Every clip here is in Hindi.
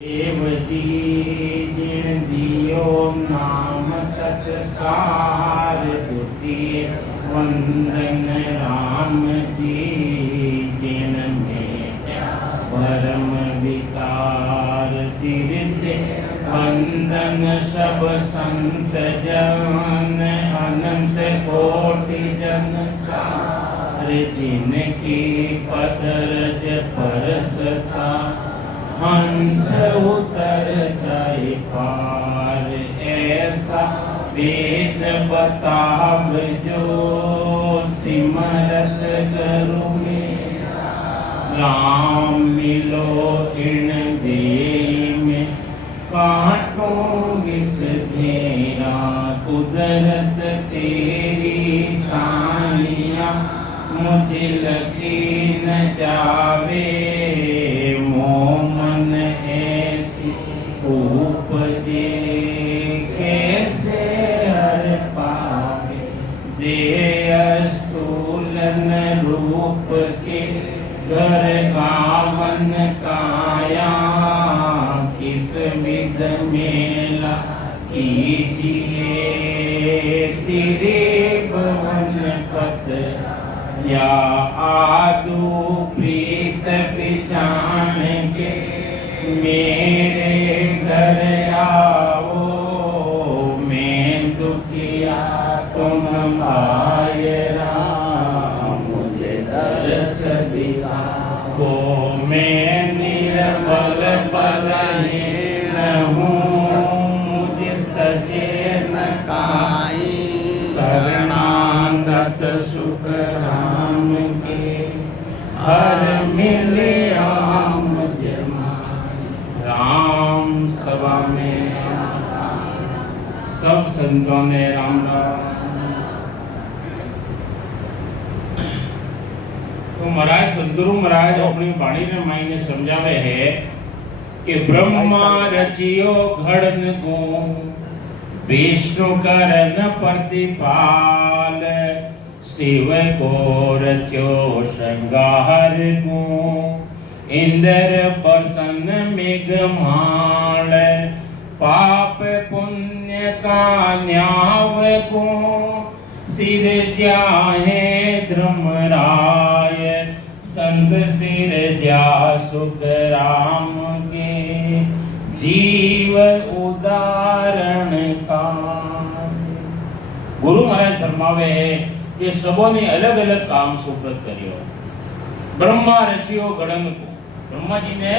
देवती जिन दियो नाम तत्सार द्वितीय वंदन राम जी जिन में परम विकार तीर्थ वंदन सब संत जन अनंत कोटि जन सार जिनकी पदरज परसता हंस उतर गए पार ऐसा वेद बताव जो सिमरत करु मेरा राम मिलो इन देहि में काटो विष घेरा कुदरत तेरी सानिया मुझे लगी न जावे मोमन ऐसी उपजे कैसे हर पावे दे स्थूलन रूप के घर गावन काया किस विध मेला कीजिए तेरे भवन पत या आदू प्रीत पिछान के मेरे घर आओ मैं दुखिया तुम आए राम मुझे दर्श दिखाओ मैं निर्बल बलहीन हूँ मुझे सजे न काई शरणागत सुख राम के हर मिले राम राम सभा में सब संतों ने राम राम। तो महाराज सदगुरु महाराज अपनी वाणी ने मायने समझावे है कि ब्रह्मा रचियो घड़न को विष्णु करन प्रतिपाल शिव को रचो श्रृंगार को इंद्र प्रसन्न मेघमाल पाप पुण्य का न्याव को सिर जाहे धर्मराय संत सिर जा सुख राम के जीव उदाहरण का। गुरु महाराज फरमावे कि सबोने अलग अलग काम सुप्रत करियो। ब्रह्मा रचियो गणन को ब्रह्मा जी ने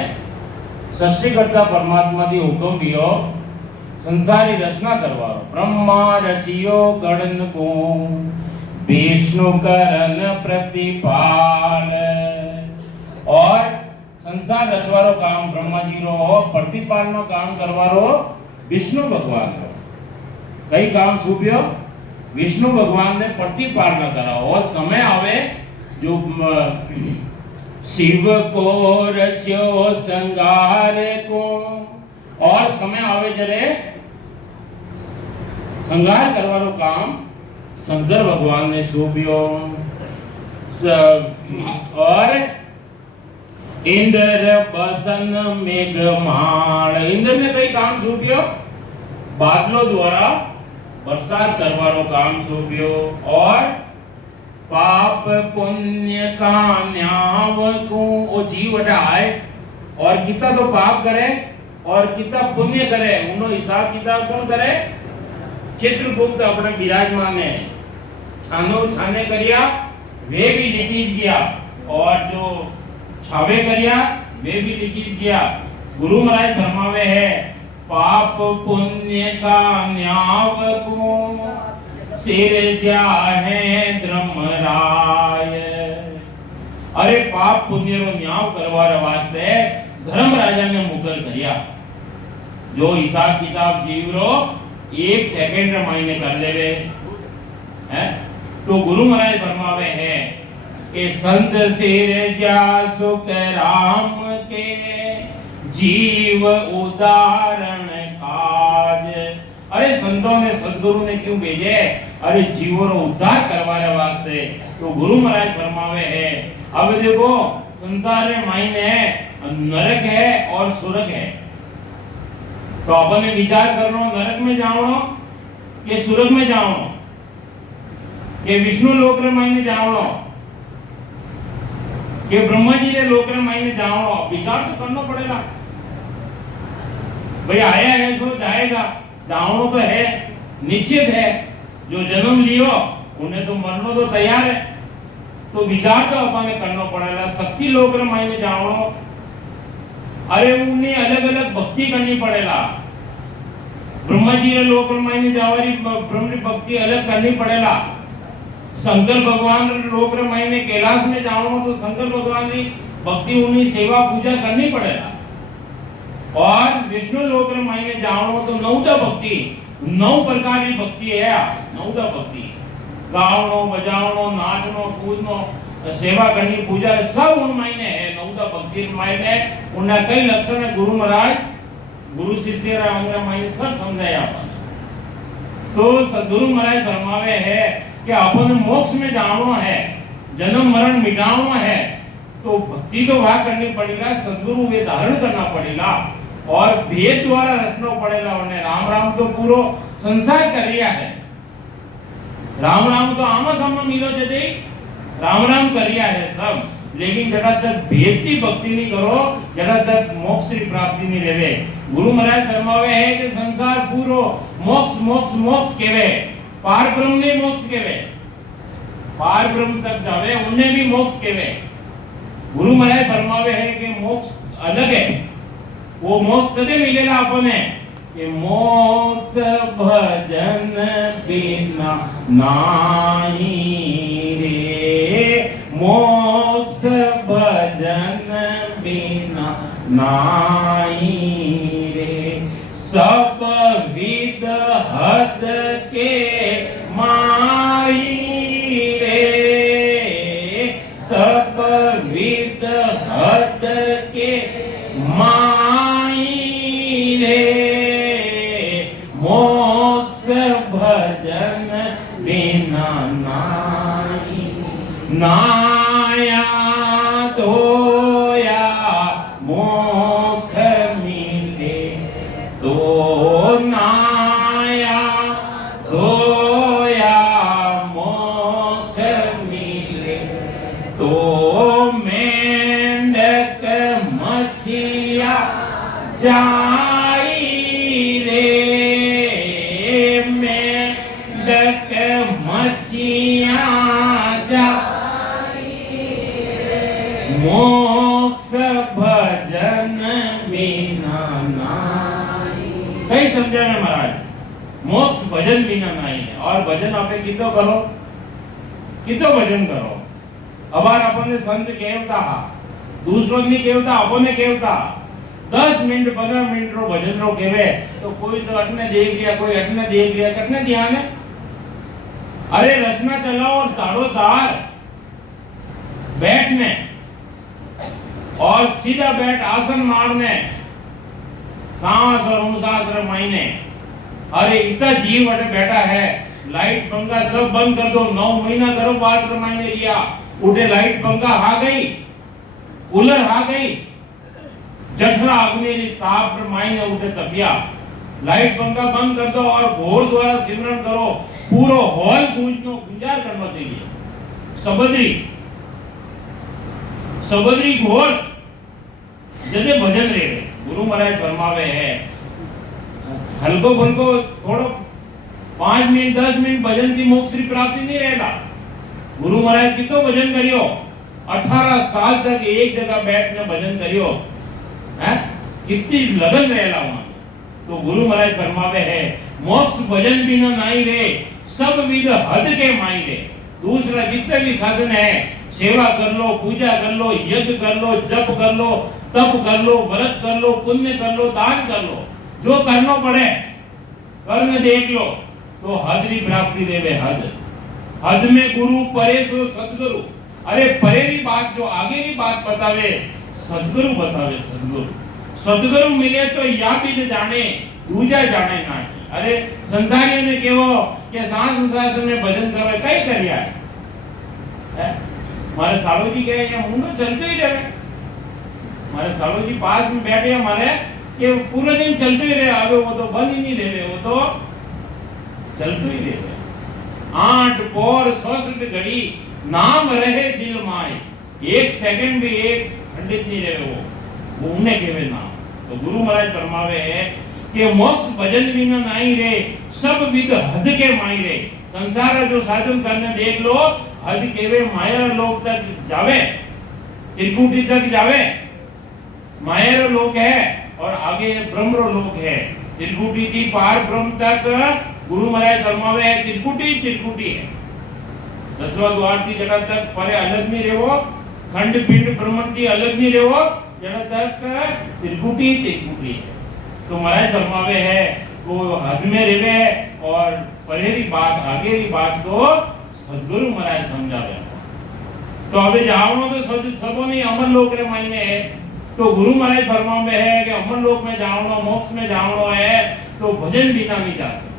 सृष्टि करता परमात्मा दी हुक्म दियो संसारी रचना करवारो। ब्रह्मा रचियो गणन को विष्णु करन प्रतिपाल और संसार रचवारो काम ब्रह्मा जी रो प्रतिपाल नो काम करवारो विष्णु भगवान रो। कई काम सूप्यो विष्णु भगवान ने प्रतिपाल न कराओ और समय आवे जो शिव को रच्यो संगार को और समय आवे जरे संगार करवारो काम शंकर भगवान ने सौंप्यो। और इंद्र बसन मेघमाल इंद्र ने कई काम सौंप्यो बादलों द्वारा बरसात करवारो काम सौंप्यो। और पाप पुण्य का न्याव को वो जीव आए और कितना तो पाप करे और कितना पुण्य करे उनो हिसाब किताब कौन करे चित्रगुप्त अपने विराजमान है छानो छाने करिया वे भी लिखी गया और जो छावे करिया वे भी लिखी गया। गुरु महाराज फरमावे है पाप पुण्य का न्याव को सिर जाहे धर्मराय। अरे पाप पुण्य रो न्याव करवाने वास्ते धर्म राजा ने मुकर करिया जो हिसाब किताब जीव रो एक सेकंड रे मायने कर लेवे हैं। तो गुरु महाराज फरमावे है कि संत सिर जा सुख राम के जीव उदाहरण काज। अरे संतों ने सदगुरु ने क्यों भेजे अरे जीवों रो उद्धार करवाने वास्ते। तो गुरु महाराज फरमावे है अब देखो संसार में मायने है नरक है और स्वर्ग है। तो अपने विचार करनो नरक में जावणो के स्वर्ग में जावणो के विष्णु लोक रे मायने जावणो के ब्रह्मा जी रे लोक रे मायने जावणो, विचार तो करना पड़ेगा। भाई आया है सो जाएगा, जावणो तो है, निश्चित है। जो जन्म लियो उन्हें तो मरनो तो तैयार है, तो विचार तो अपने करना पड़ेगा। शक्ति लोक रे मायने जावणो, अरे उन्हें अलग अलग भक्ति करनी पड़ेगा। ब्रह्मा जी रे लोक रे मायने जावारी ब्रह्म भक्ति अलग करनी पड़ेगा। शंकर भगवान लोक रे मायने कैलाश में जावणो तो शंकर भगवान की भक्ति उन्हीं सेवा पूजा करनी पड़ेगा। और विष्णु लोक रे मायने जावणो तो नौदा भक्ति, 9 प्रकार की भक्ति है। नौदा भक्ति गावणो बजावणो नाचनो कूदनो सेवा करनी पूजा सब उन मायने है। नौदा भक्ति मायने उनका कई लक्षण है। गुरु महाराज गुरु शिष्य रा अंग मायने सब समझाया आपस। तो सद्गुरु महाराज फरमावे है कि अपन मोक्ष में जावणो है, जन्म मरण मिटावणो है, तो भक्ति तो वहां करनी पड़ेगा, सद्गुरु वे धारण करना पड़ेगा और भेद द्वारा रखना पड़ेगा। उन्हें राम राम तो पूरो संसार कर रिया है, राम राम तो आमा सामा मिलो जदे राम राम कर रिया है सब, लेकिन जड़ा तक भेद की भक्ति नहीं करो, जड़ा तक मोक्ष की प्राप्ति नहीं रेवे। गुरु महाराज फरमावे है कि संसार पूरो मोक्ष मोक्ष मोक्ष केवे, पार ब्रह्म ने मोक्ष केवे, पार ब्रह्म तक जावे उन्हें भी मोक्ष केवे। गुरु महाराज फरमावे है कि मोक्ष अलग है, वो मोक्ष कदे मिलेगा अपने कि मोक्ष भजन बिना नाई रे, मोक्ष भजन बिना नाई रे, सब विद हद के माई रे, सब विद हद के माई रे, मोक्ष भजन बिना नाई, नाया धोया मोक्ष मिले तो नाया धोया मोक्ष मिले तो मेंढक मछिया जाई रे, मेंढक मछिया जाई रे, मोक्ष भजन बिना नाई। कई समझा में महाराज मोक्ष भजन बिना नाई है। और भजन आपे कितो करो, कितो भजन करो। अबार अपने संत केवता दूसरों नहीं केवता, अपने केवता 10 मिनट 15 मिनट रो भजन रो केवे तो कोई तो अटने देख लिया, कोई अटने देख लिया, कटने ध्यान है। अरे रचना चलाओ और तारो तार बैठने और सीधा बैठ आसन मारने, सांस और उनसास रे मायने। अरे इतना जीव अटे बैठा है, लाइट पंखा सब बंद कर दो, 9 महीना गर्भवास रे मायने लिया, उठे लाइट पंखा आ गई, कूलर आ गई, जठरा अग्नि ताप रे मायने उठे तबिया, लाइट पंखा बंद कर दो और घोर द्वारा सिमरन करो, पूरो हॉल गुंजार करना चाहिए। सबदरी सबदरी घोर जदे भजन रे गुरु महाराज फरमावे है हल्को फुल्को थोड़ो 5 मिनट 10 मिनट भजन की मोक्ष की प्राप्ति नहीं रहेगा। गुरु महाराज कितो भजन करियो, 18 साल तक एक जगह बैठने भजन करियो है, कितनी लगन रहेला वहां। तो गुरु महाराज फरमावे है मोक्ष भजन बिना नाई रे, सब विध हद के माई रे। दूसरा जितने भी साधन है, सेवा कर लो, पूजा कर लो, यज्ञ कर लो, जप कर लो, तप कर लो, व्रत कर लो, पुण्य कर लो, दान कर लो, जो करना पड़े कर्म देख लो, तो हद की प्राप्ति देवे। हद हद में गुरु परे सो सद्गुरु। अरे परे की बात जो आगे की बात बतावे सद्गुरु बतावे। सद्गुरु सद्गुरु मिले तो या भी जाने दूजा जाने ना। अरे संसारियों ने केवो के सांस संसार में भजन करवे कई करिया है। मारे सालो जी कहे या मुंडो चलते ही रहे, मारे सालो जी पास में बैठे हमारे कि पूरा दिन चलते ही रहे, अब वो तो बंद ही नहीं दे रहे, वो तो चलते ही रहे। 8 पोर 66 घड़ी नाम रहे दिल माए, 1 सेकंड भी एक खंडित नहीं रहे वो उन्हें केवे नाम। तो गुरु महाराज फरमावे है कि मोक्ष भजन बिना नहीं रे, सब विद हद के माई रे। संसार जो साधन करने देख लो, हद केवे माया लोक तक जावे, त्रिकुटी तक जावे, माया लोक है और आगे ब्रह्म लोक है। त्रिकुटी की पार ब्रह्म तक गुरु महाराज फरमावे है त्रिकुटी है। 10वां द्वार की जगह तक परे अलग नहीं रहो, खंड पिंड ब्रह्म की अलग नहीं रहो, जगह तक त्रिकुटी है। तो महाराज फरमावे है वो हद में रहे और परेरी बात आगेरी बात को सदगुरु महाराज समझावे। तो अबे जावनो तो सबो नहीं अमर लोक रे मायने है। तो गुरु महाराज फरमावे है कि अमर लोक में जावनो, मोक्ष में जावनो है तो भजन बिना नहीं जा सकता।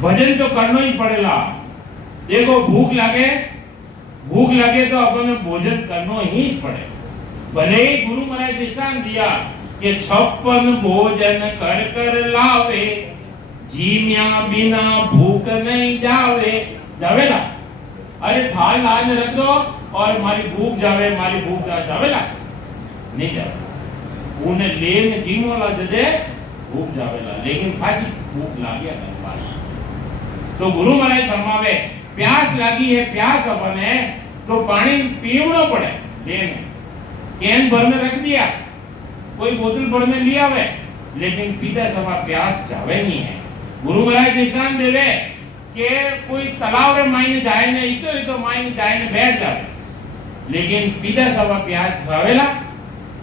भजन तो करना ही पड़ेगा। देखो भूख लगे तो अपन भोजन करना ही पड़े। भले ही गुरु महाराज दृष्टांत दिया कि 56 भोजन कर कर लावे, जीमिया बिना भूख नहीं जावेला। अरे थाल लाने रख दो और मारी भूख जावेला नहीं जावे। उन्हें लेने जीमो ला दे भूख जावेला, लेकिन फाजी भूख लागे नहीं। तो गुरु महाराज फरमावे प्यास लगी है, प्यास अपन है तो पानी पीवना पड़े। लेने कैन भर में रख दिया, कोई बोतल भर में लिया हुए, लेकिन पीते समय प्यास जावे नहीं है। गुरु महाराज निशान देवे कि कोई तालाब रे मायने जाए ने इतो मायने जाए ने बैठ जावे, लेकिन पीते समय प्यास जावेला।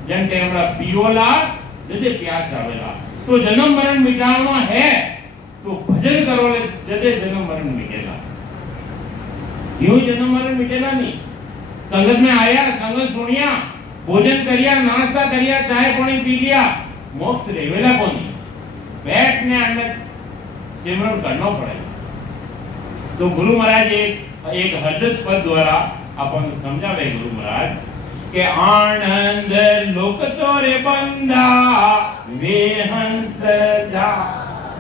जन टेमड़ा पियोला जदे प्यास जावेला। तो जन्म मरण मिटावना है तो भजन करो ले जदे जन्म मरण मिटेला। यूं जन्म मरण मिटेला नहीं। संगत में आया, संगत सुनिया, भोजन करिया, नाश्ता करिया, चाय पानी पी लिया, मोक्ष रेवेला कोनी। बैठने आने सिमरन करना पड़ेगा। तो गुरु महाराज एक हर्जस पद द्वारा अपन समझावे गुरु महाराज के आनंद लोक तोरे बंदा वे हंस जा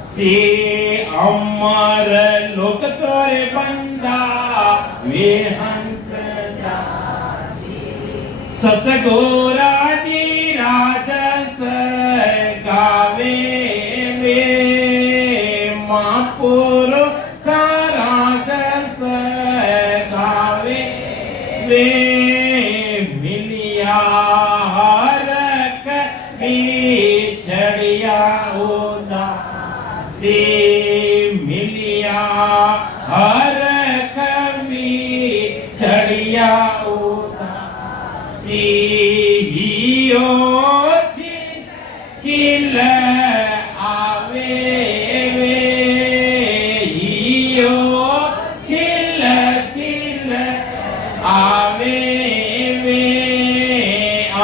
से अमर लोक तोरे बंदा वे हंस जा सतगोरा जी राजस गावे वे महापुर साराजस गावे वे मिलिया हरक बिछड़िया उदासी मिलिया हरक बिछड़िया उदासी हियो चिल आवे वे हियो चिल आवे वे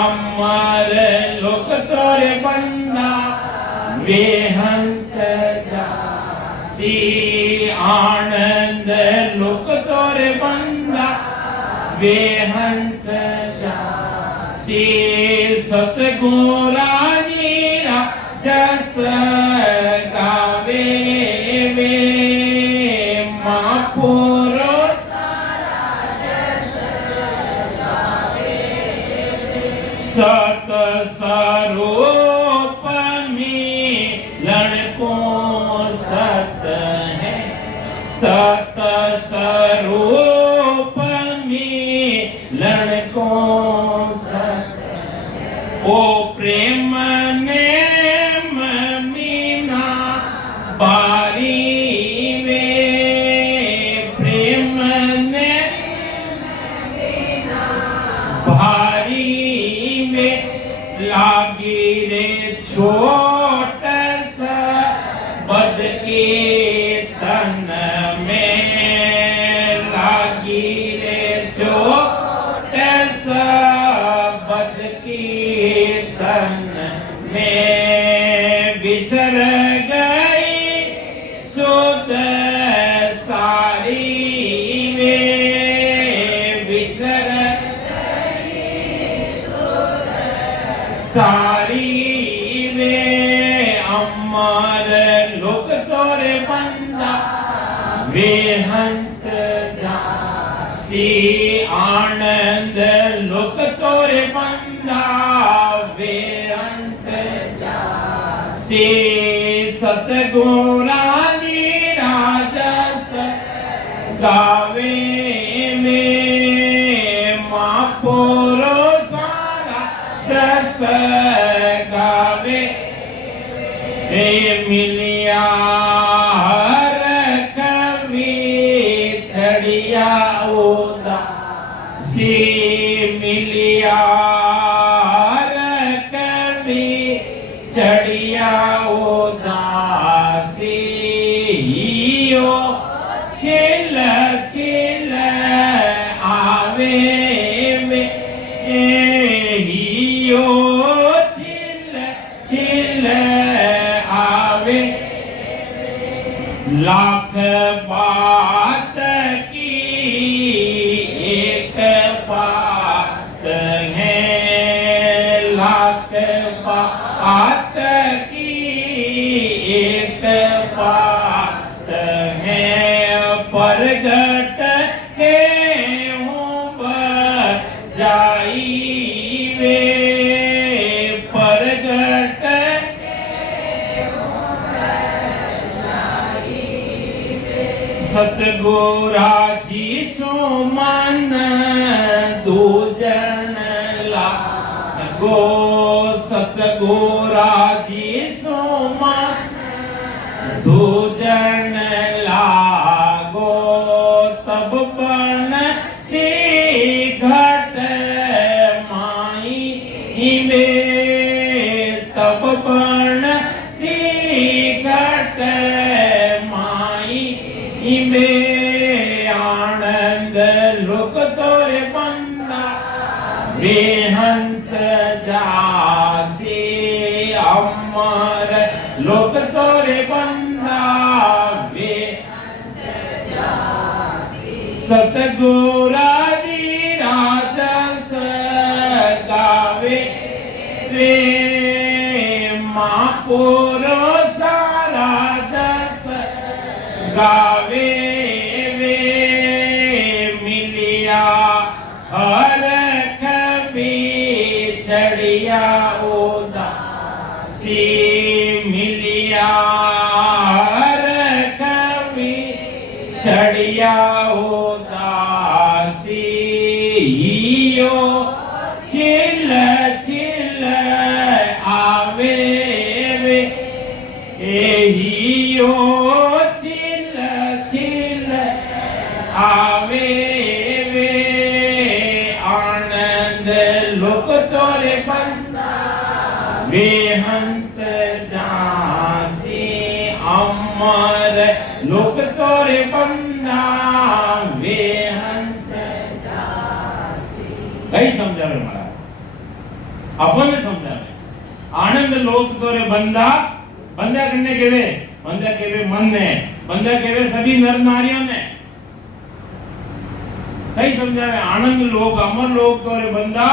अमर लोक तोरे बंदा वे हंस जासी आनंद लोक तोरे बंदा वे हंस जासी सतगुरा नीरा जस गावे वे महापुरो सत स्वरूप मिलन को सत है, सत स्वरूप मिलन को सत है। ओ प्रेम ने मीना बारी वे प्रेम ने भारी लागी रे छोट सा बद के तन में लागी रे छोट सा बद के तन में बिसर गई सुध सारी वे बिसर सारी अमर लोक तोरे बंदा वे हंस जासी आनंद लोक तोरे बंदा वे हंस जासी सतगुरा राजस गावे में मापोरो सारा रस गावे मिलिया हर कवि छड़िया ओदा सी मिलिया हर कवि छड़िया ओदा सी यो चिल चिल आवे में हियो चिल चिल आवे लाख बात की एक बात है लाख बात की एक बात है परगट के जाई वे परगट सतगुरा जी सुमन दूजन लागो सतगुरा जी सुमन दूजन लागो तब बन सी घट माई में तब बन सी घट माई में आनंद लोक तोरे बंदा वे हंस जासी अमर लोक तोरे बंदा वे हंस जासी सतगुरा जी राजस गावे वे मापुरो सारा जस गावे वे मिलिया हर कवि छड़िया ओदा सी मिलिया हर कवि छड़िया ओदा सी यो चिल चिल आवे वे हियो चिल चिल आवे वे आनंद लोक तोरे बंदा वे हंस जासी अमर लोक तोरे बंदा वे हंस जासी कई समझावे मारा अपन समझावे आनंद लोक तोरे बंदा बंदा करने के वे बंदा के वे मन ने बंदा के वे सभी नर नारियों ने कई समझावे आनंद लोक अमर लोक तोरे बंदा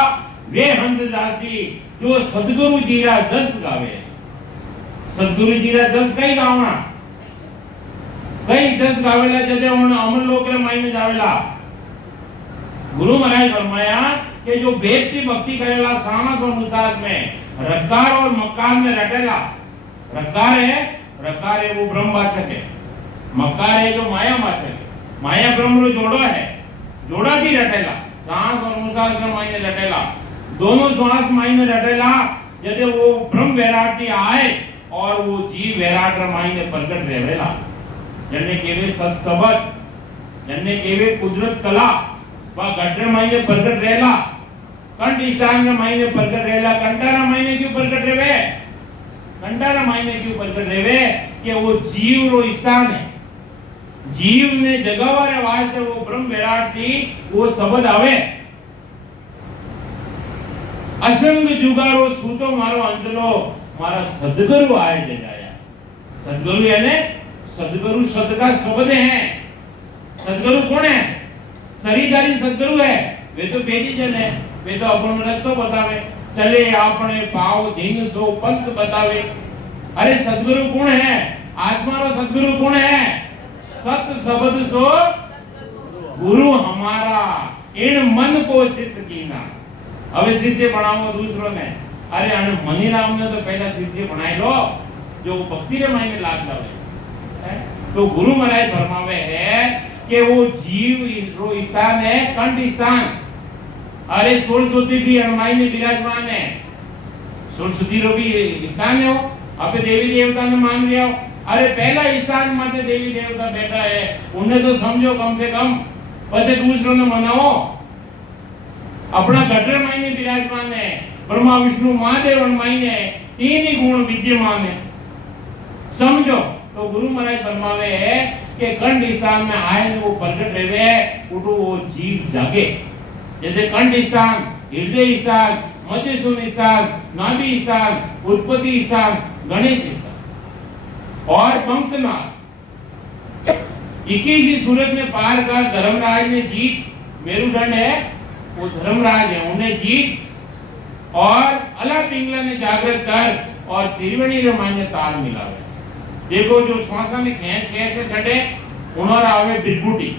वे हंस जासी जो सदगुरु जी रा जस गावे सदगुरु जी रा जस कई गावना कई जस गावेला जदे उन अमर लोक रे माई में जावेला गुरु महाराज फरमाया कि जो वेद की भक्ति करेला सामस और मुसास में रकार और मकार में रटेला रकार है वो ब्रह्मवाचक है मकार है जो माया वाचक है माया ब्रह्म रो जोड़ो है जोड़ा थी रटेला सांस और मुसास में मायने रटेला दोनों श्वास मायने रटेला जदे वो ब्रह्म वैराटी आए और वो जीव वैराट मायने प्रकट रहेला जन्ने केवे सत सबद जन्ने केवे कुदरत कला वा गड्ढे मायने प्रकट रहेला कंठ ईशान के मायने प्रकट रहेला कंटारा मायने क्यों प्रकट रहे कंटारा मायने क्यों प्रकट रहे कि वो जीव रो स्थान है जीव ने जगावारे वास्ते वो ब्रह्म विराट थी वो शब्द आवे असंग जुगारो सूतो मारो अंजलो मारा सदगुरु आए जगाया सदगुरु यानी सदगुरु शब्द का शब्द है सदगुरु कौन है शरीरधारी सदगुरु है वे तो बेदी जन है वे तो अपन रस्तो बतावे चले आपने पाव दिन सो पंथ बतावे अरे सद्गुरु कौन है? आत्मा रो सद्गुरु कौन है? सत शब्द सो गुरु हमारा, इन मन को शिष्य कीना। अब शिष्य बनाओ दूसरों ने, अरे अन मनीराम ने तो पहला शिष्य बनाई लो जो भक्ति रे मायने लाग लावे। तो गुरु महाराज फरमावे है कि वो जीव रो स्थान है कंठ स्थान। अरे सरस्वती भी अनमाई में विराजमान है, सरस्वती रो भी स्थान है। वो आप देवी देवता ने मान लिया। अरे पहला स्थान माते देवी देवता बैठा है, उन्हें तो समझो कम से कम, पछे दूसरों ने मनाओ। अपना गटर माई में विराजमान है, ब्रह्मा विष्णु महादेव माई ने तीन ही गुण विद्यमान है, समझो। तो गुरु महाराज फरमावे है कि कंठ स्थान में आए वो प्रकट रहे, उठो वो जीव जागे। जैसे कंठ स्थान, हृदय स्थान, मध्य शून्य स्थान, नाभि स्थान, उत्पत्ति स्थान, गणेश स्थान और पंक्तनाद। 21 सूरज ने पार कर धर्मराज ने जीत, मेरुदंड है वो धर्मराज है, उन्हें जीत और अला पिंगला ने जागृत कर और त्रिवेणी रे मान्य तार मिलावे। देखो जो श्वासा में खींच के चढ़े उन्होंने आवे बिरकुटी,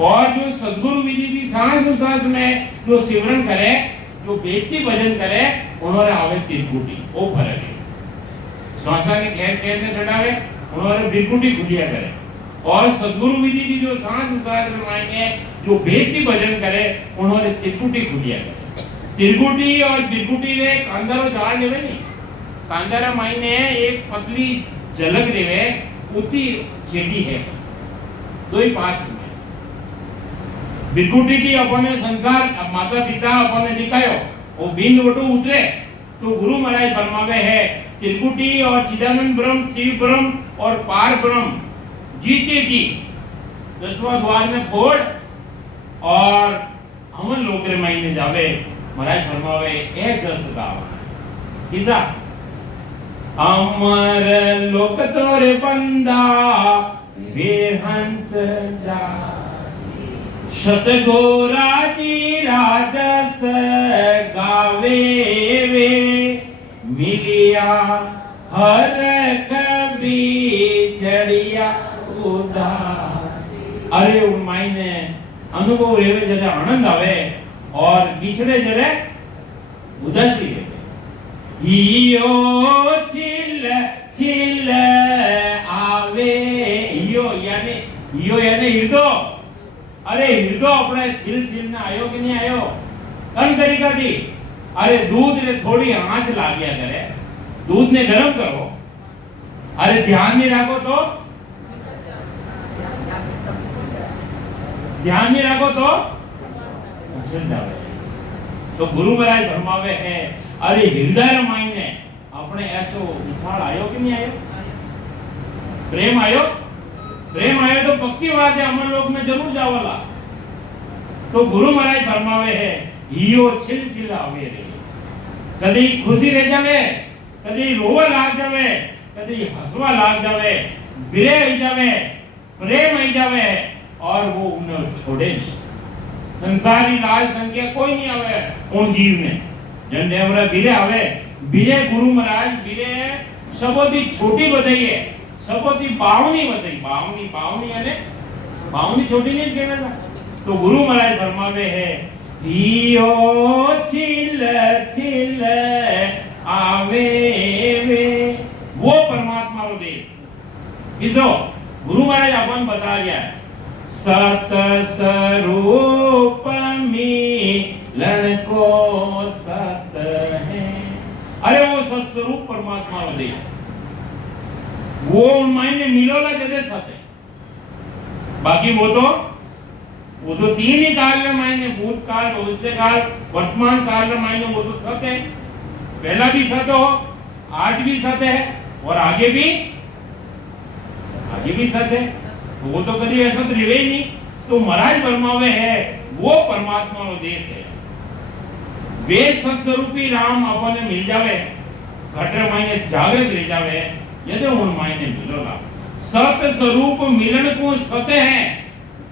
और जो सद्गुरु विधि की सांस सांस में जो सिमरन करे, जो व्यक्ति भजन करे, उन्होंने आवे त्रिकुटी। वो फर्क है, श्वासा में खींच के चढ़ावे उन्होंने बिरकुटी खुलिया करे, और सद्गुरु विधि की जो सांस सांस में जो व्यक्ति भजन करे उन्होंने त्रिकुटी खुलिया करे। त्रिकुटी और बिरकुटी रे कांदारो झाड़ लेवे नहीं, कांदारा मायने एक पतली झलक देवे उती छेड़ी है, दो ही पांच में। बिरकुटी की अपने संसार माता पिता अपने दिखायो, वो बिंद वटो उतरे। तो गुरु महाराज फरमावे है त्रिकुटी और चिदानंद ब्रह्म, शिव ब्रह्म और पार ब्रह्म जीते जी 10वां द्वार में फोड़ और हमन लोग रे मायने जावे। महाराज फरमावे एक जस गावा किसा अमर लोक तोरे बंदा वे हंस जासी, शतगोरा जी राजस गावे वे मिलिया हर कभी चढ़िया उदासी। अरे उन मायने अनुभव रेवे जरे आनंद आवे और बिछड़े जरे उदासी रहे। हियो चिल चिल आवे, हियो यानी हिरदो। अरे हिरदो अपने चिल चिल ने आयो कि नहीं आयो? कन तरीका थी, अरे दूध ने थोड़ी आंच लाग्या करे, दूध ने गरम करो, अरे ध्यान नहीं रखो तो चल जावे। तो गुरु महाराज फरमावे है अरे हृदय मायने अपने ऐसो विचार आयो कि नहीं आयो? प्रेम आयो? प्रेम आयो तो पक्की बात है अमर लोक में जरूर जावला। तो गुरु महाराज फरमावे है हियो छिल छिल आवे रे, कदी खुशी रह जावे, कदी रोवा लाग जावे, कदी हंसवा लाग जावे, बिरे हो जावे, प्रेम हो जावे, और वो उन्हें छोड़े नहीं। संसारी लाज संख्या कोई नहीं आवे उन जीव ने, जन देवरा बिरे आवे, बिरे गुरु महाराज बिरे सबोती छोटी बताई है, सबोती बावनी बताई, बावनी यानी बावनी छोटी नहीं कहना। तो गुरु महाराज फरमावे है हियो चिल चिल आवे वे, वो परमात्मा वो देश। इसो गुरु महाराज अपन बता गया है सत स्वरूप मिलन को सत है। अरे वो सत स्वरूप परमात्मा वो देश, वो मायने मिलोला जैसे सत है। बाकी वो तो तीन ही काल में मायने, भूतकाल, भविष्य काल, वर्तमान काल में मायने वो तो सत है। पहला भी सत हो, आज भी सत है और आगे भी सत है। तो वो तो कभी ऐसा तो रहे ही नहीं। तो महाराज फरमावे है वो परमात्मा वो देश है। वे सत्स्वरूपी राम अपने मिल जावे, घटे मायने जागृत रह जावे, यदि उन मायने मिलोला। सत स्वरूप मिलन को सत्य है,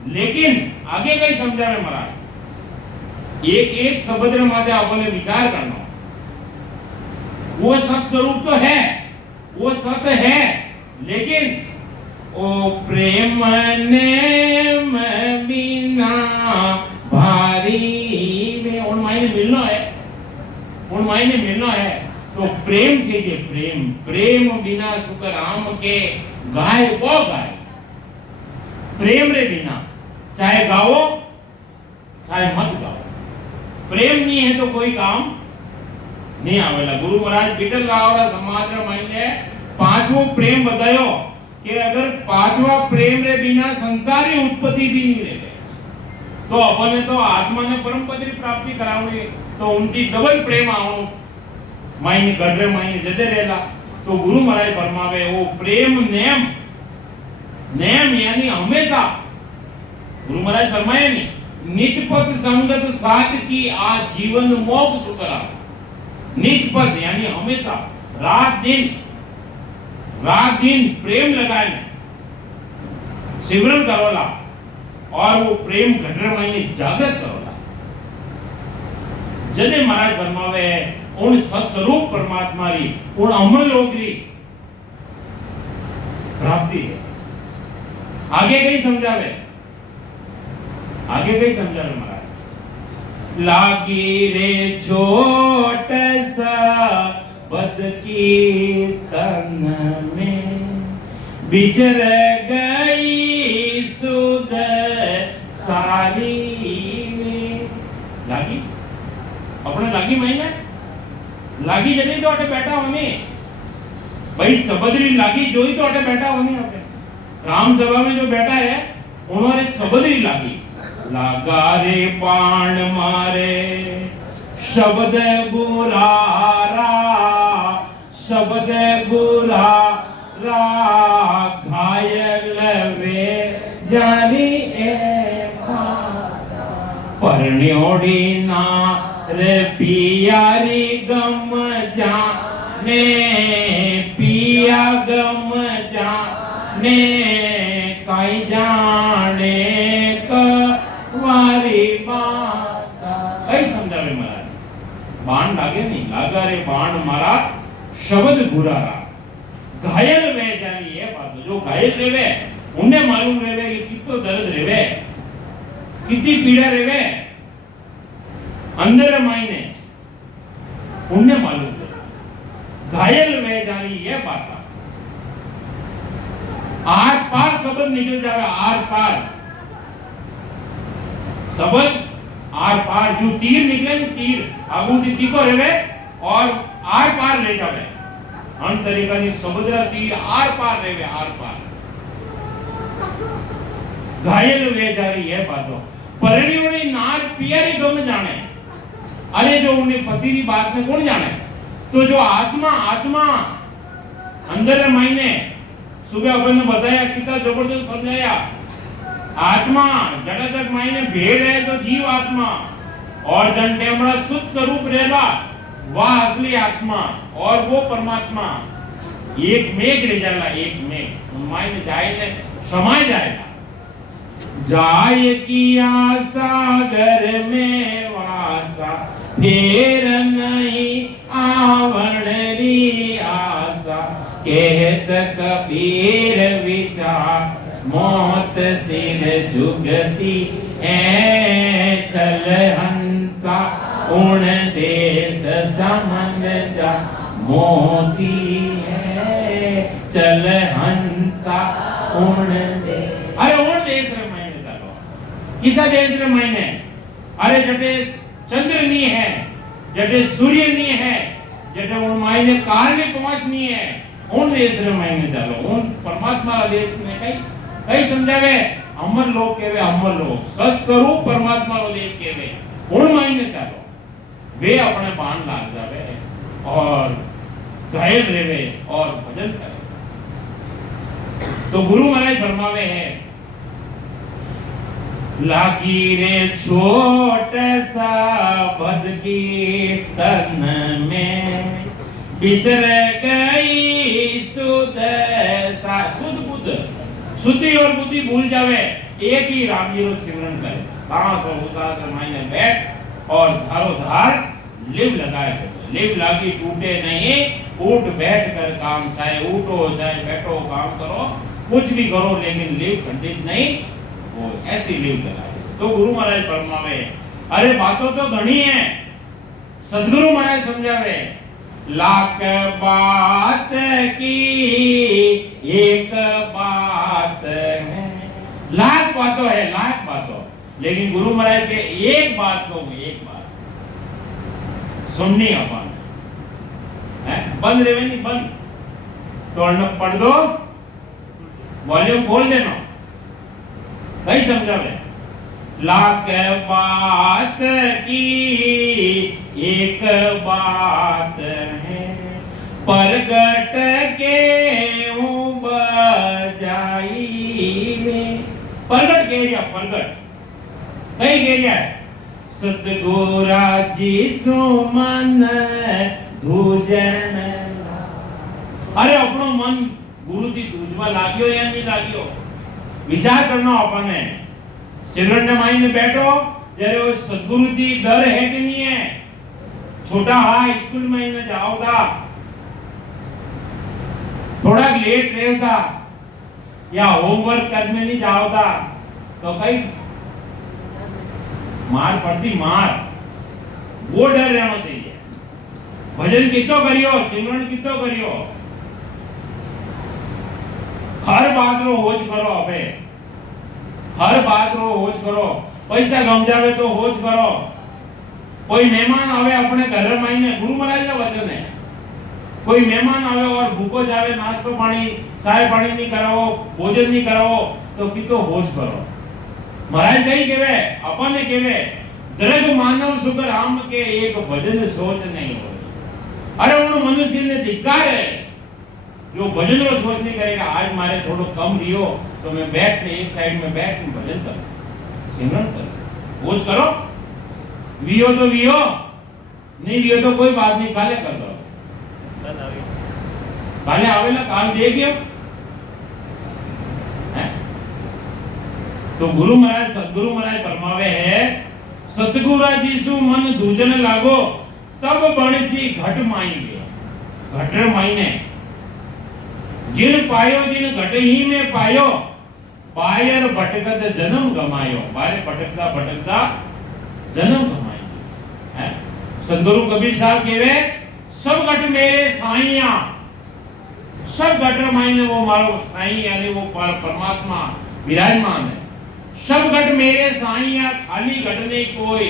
लेकिन आगे कई समझावे महाराज, एक शब्द रे माथे अपने विचार करना। वो सत स्वरूप तो है, सत है, लेकिन ओ प्रेम नेम बिना भारी में उन मायने मिलना है, उन मायने मिलना है। तो प्रेम से ये प्रेम, प्रेम बिना सुख राम के गाय वो गाय, प्रेम रे बिना चाहे गाओ चाहे मत गाओ, प्रेम नहीं है तो कोई काम नहीं आवेला। गुरु महाराज विठल रावड़ा समाज रे मायने पांचवो प्रेम बतायो कि अगर पांचवा प्रेम रे बिना संसार की उत्पत्ति भी नहीं रहे तो अपने तो आत्मा ने परम पद की प्राप्ति करावणी, तो उनकी डबल प्रेम आवणो मायने गडरे मायने जदे रहेला। तो गुरु महाराज फरमावे वो प्रेम नेम, नेम यानी हमेशा, गुरु महाराज फरमाए नहीं नितपत संगत साथ की आज जीवन मोक्ष सुकरा। नितपत यानी हमेशा, रात दिन प्रेम लगाए सिमरन करोला और वो प्रेम घटरे मायने जागृत करोला। जदे महाराज फरमावे उन सत्स्वरूप परमात्मा री उन अमर लोक री प्राप्ति है। आगे कई समझावे, आगे कई समझावे महाराज, लागी रे छोट सा बद की तन में बिचर गई सुध सारी में। लागी अपने लागी महीने लागी जदी तो अटे बैठा होने भाई सबदरी लागी जो ही तो अटे बैठा होने आपने राम सभा में जो बैठा है उन्होंने सबदरी लागी। लागा रे बाण मारे शब्द बुरारा, शब्द बुरारा घायल वे जानी ए परण्योड़ी ना रे पियारी गम जाने, पिया गम जाने काई जाने कवारी माता। कई समझावे महाराज, बाण लागे नहीं, लागा रे बाण मारा शब्द बुरारा घायल वे जानी ये बात। जो घायल रेवे उन्हें मालूम रेवे कि कितो दर्द रेवे, कितनी पीड़ा रेवे अंदर मायने उन्हें मालूम है। घायल वे जानी ये बात, आर पार शब्द निकल जावे, आर पार शब्द आर पार जो तीर निकले न तीर आगू थी तीको रेवे और आर पार ले जावे, अन तरीका नी समुद्र तीर आर पार रेवे, आर पार घायल वे जारी ये बातों परिणियों नार पियारी गम जाने। अरे जो उन्हें पति की बात में कौन जाने। तो जो आत्मा आत्मा अंदर मायने सुबह अपन ने बताया कितना जबरदस्त समझाया। आत्मा जड़ तक मायने भेड़ है तो जीव आत्मा और जन टेमड़ा शुद्ध स्वरूप रहेगा वह असली आत्मा और वो परमात्मा एक मेघ ले जाएगा, एक मेघ मायने जाए ने समाय जाएगा। जाय किया सागर में वासा फिर नहीं आवणरी आशा, कहत कबीर विचार मौत सिर जुगती ए चल हंसा उन देश समन जा मोती है चल हंसा उन देश। अरे उन देश रे महीने चलो किसा देश रे महीने। अरे जटे चंद्र नहीं है, जटे सूर्य नहीं है, जटे उन महीने काल में पहुंच नहीं है, उन देश रे महीने चलो। उन परमात्मा रा देश ने कई समझावे अमर लोक केवे, अमर लोक सत्स्वरूप परमात्मा रो देश केवे उन महीने चलो। वे अपने बाण लाग जावे और घायल रेवे और भजन करे। तो गुरु महाराज फरमावे है लागी रे छोट सा बद की तन में बिसर गई सुध सा। शुद्ध बुद्ध शुद्धि और बुद्धि भूल जावे, एक ही राम जी रो सिमरन करे, सांस और उसास मायने बैठ और धारो धार लिव लगाए। लिव लागी टूटे नहीं उठ बैठ कर काम, चाहे उठो चाहे बैठो काम करो, कुछ भी करो, लेकिन लीव खंडित नहीं हो, ऐसी लीव लगाए। तो गुरु महाराज फरमावे, अरे बातों तो घणी है, सदगुरु महाराज समझावे, लाख बात की एक बात है। लाख बातों है, लाख बातों, लेकिन गुरु महाराज के एक बात को, एक बात सुननी अपन है, बंद रहे नहीं, बंद तो पढ़ दो, वॉल्यूम खोल देना, कहीं समझावे, लाख बात की एक बात है, प्रगट के बजाई में, प्रगट कह दिया, प्रगट कहीं कह दिया, सतगुरा जी सुमन धूजन। अरे अपनो मन गुरु जी दूजवा लाग्यो या नहीं लाग्यो, विचार करना अपन है। सिमरन ने माई में बैठो, जरे वो सदगुरु जी डर है कि नहीं है? छोटा हा स्कूल में न जाओगा, थोड़ा लेट रहेगा या होमवर्क करने नहीं जाओगा तो कहीं मार पड़ती, मार, वो डर रहना चाहिए। भजन कितो करियो, सिमरन कितो करियो, हर बात रो होश करो, अबे हर बात रो होश करो, पैसा गम जावे तो होश करो। कोई मेहमान आवे अपने घर में, गुरु महाराज का वचन है, कोई मेहमान आवे और भूखो जावे, नाश्तो पानी चाय पानी नहीं करावो, भोजन नहीं करावो तो कितो होश करो। महाराज कहीं केवे, अपन ने केवे, दरग मानव सुख राम के एक भजन सोच नहीं हो। अरे उन मनुष्य ने धिक्कार है जो भजन रो सोच नहीं करेगा। आज मारे थोड़ो कम रियो तो मैं बैठ के एक साइड में बैठ के भजन करूं, सिमरन करूं, होश करो। वियो तो वियो, नहीं वियो तो कोई बात नहीं, काले कर दो, काले आवेला काल दे गयो। तो गुरु महाराज, सदगुरु महाराज फरमावे है, सतगुरा जी सु मन दूजन लागो, तब बणसी घट माएंगे। घट मायने जिन पायो, जिन घट ही में पायो, पायर भटकत जन्म गमायो। पायर भटकता भटकता जन्म गमाएंगे, है? सदगुरु कबीर साहब कहवे, सब घट मेरे साईया, सब घट मायने वो मारो साई, यानी वो परमात्मा विराजमान है। सब घट मेरे साईया, खाली घट नहीं कोई,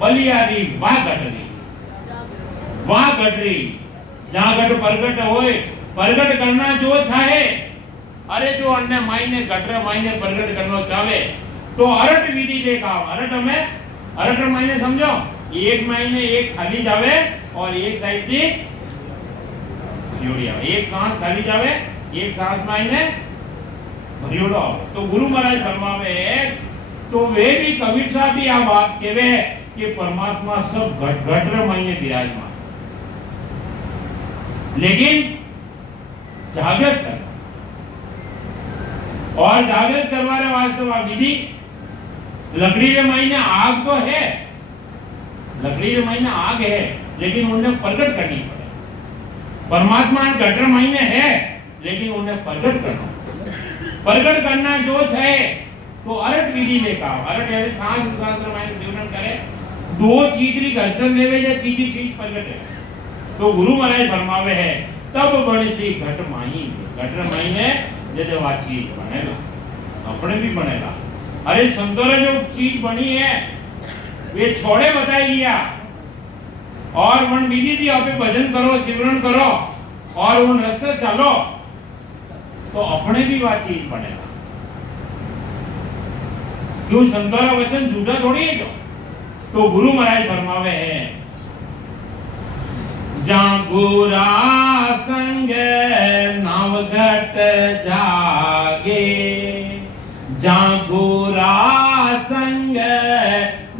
बलियारी वाह घट रही, वाह घट रही, जहां घट प्रगट होए, प्रगट करना जो चाहे। अरे जो अन्य मायने घट मायने प्रगट करना चाहे तो अरट विधि देखा। अरट में, अरट मायने समझो, एक मायने एक खाली जावे और एक साइड थी जोड़िया, एक सांस खाली जावे, एक सांस मायने भरियोड़ो। तो गुरु महाराज फरमावे, तो वे भी कबीर साहब भी आ बात कहवे कि परमात्मा सब घट घट मायने विराजमान, लेकिन जागृत करना, और जागृत करवाने वास्ते विधि, लकड़ी के महीने आग तो है, लकड़ी के महीने आग है, लेकिन उन्हें प्रकट करनी पड़े। परमात्मा घट महीने है, लेकिन उन्हें प्रकट करना, प्रकट करना जो चाहे तो अरट विधि में कहा। अरट ऐसे सांस शास्त्र में जीवन करे, दो चीज री घर्षण लेवे या तीसरी चीज प्रकट है। तो गुरु महाराज फरमावे है, तब बणसी घट माही, घट माहीने जैसे वा चीज बनेगा, अपने भी बनेगा। अरे संतों जो चीज बनी है वे छोड़े बताई दिया, और वन विधि थी, आप भजन करो, सिमरन करो और उन रस्ते चलो तो अपने भी वह चीज बनेगा। क्यों? संतों का वचन झूठा थोड़ी है। तो गुरु महाराज फरमावे है, जागुरा संग नवघट जागे, जागुरा संग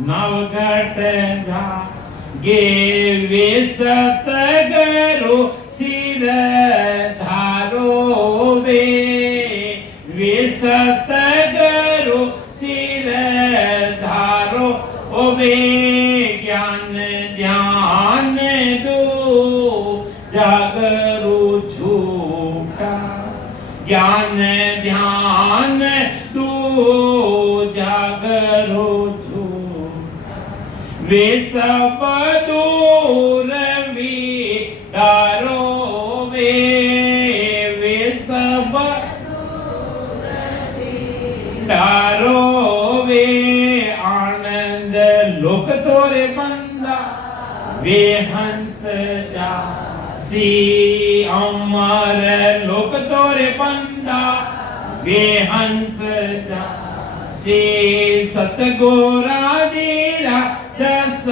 नवघट जागे, वे सतगुरु सिर धारो वे, वे सतगुरु सिर धारो वे, ज्ञान ध्यान दो जाग ज्ञान ध्यान तू जागरो छू वे सब दूर विदारो वे सब विदारो वे आनंद लोक तोरे बंदा वे हंस जा सी अमर लोक तोरे बंदा वे हंस जा सी सतगुरा दीरा जस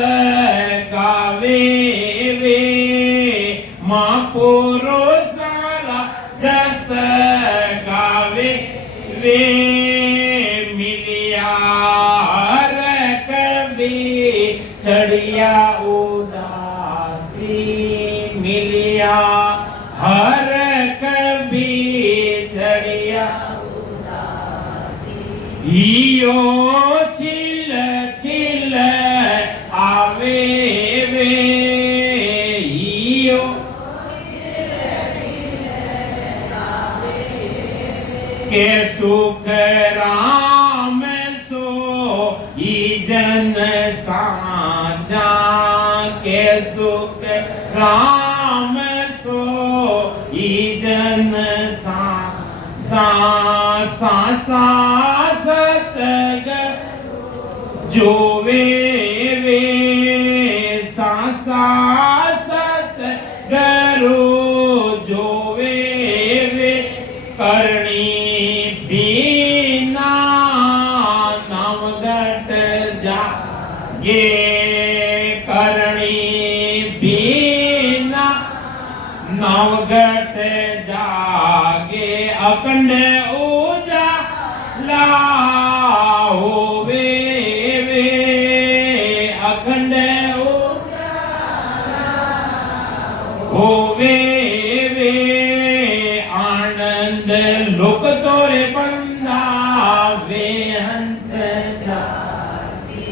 गावे वे महापुरो सारा जस गावे वे मिलिया कभी चढ़िया उदासी मिलिया हर कभी चढ़िया हियो चिल चिल आवे वे हियो के सुख राम सो ई जन साचा के सुख राम सो ई जन सा सा सा सा सतग जो वे वे सा सा सतगरो जो वे वे करणी बीना नाम घट जागे करणी बीना नाम घट जागे अखंड उजाला होवे वे अखंड उजाला होवे वे आनंद लोक तोरे बंदा वे हंस जासी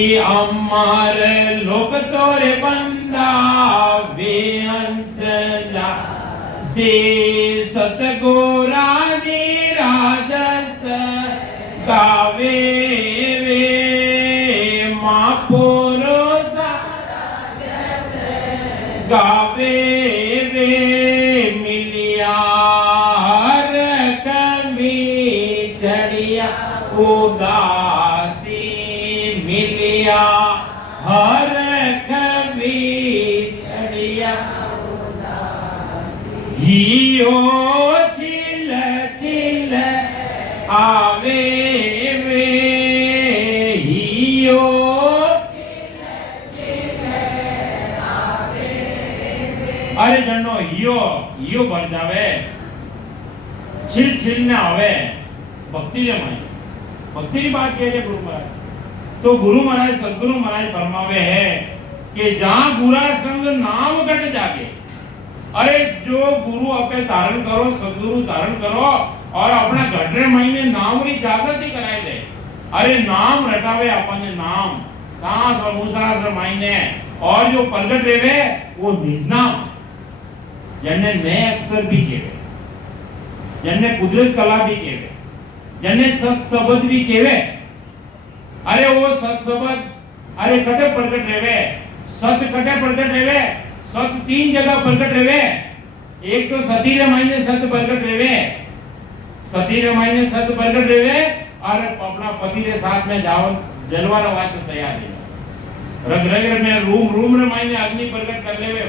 ई अमर लोक तोरे बंदा वे हंस जासी सतगुरा दी राजस गावे वे महापुरो राजस गावे वे मिलिया हर कभी चढ़िया उदासी मिलिया हर कभी चढ़िया हियो चिल चिल आवे वे हियो अरे जनो हियो भर जावे छिल छिल ने आवे भक्ति रे माई भक्ति की बात कह गुरु महाराज तो गुरु महाराज सदगुरु महाराज फरमावे है कि जहां बुरा संग नाम घट जागे अरे जो गुरु अपने धारण करो सदगुरु धारण करो और अपना घटरे महीने नाम री जागृति कराई दे अरे नाम रटावे अपने नाम सांस और उसास महीने और जो प्रगट रेवे वो निजनाम जन्ने नए अक्षर भी केवे जन्ने कुदरत कला भी केवे जन्ने सत शब्द भी केवे अरे वो सत शब्द अरे कटे प्रगट रेवे सत कटे प्रगट रेवे सत तीन जगह प्रगट रेवे एक तो सती रे महीने सत प्रगट रेवे सती रे महीने सत प्रगट रेवे और अपना पति रे साथ में जाओ जलवारा वाच तैयार है रग रग में रूम रे महीने अग्नि प्रगट कर लेवे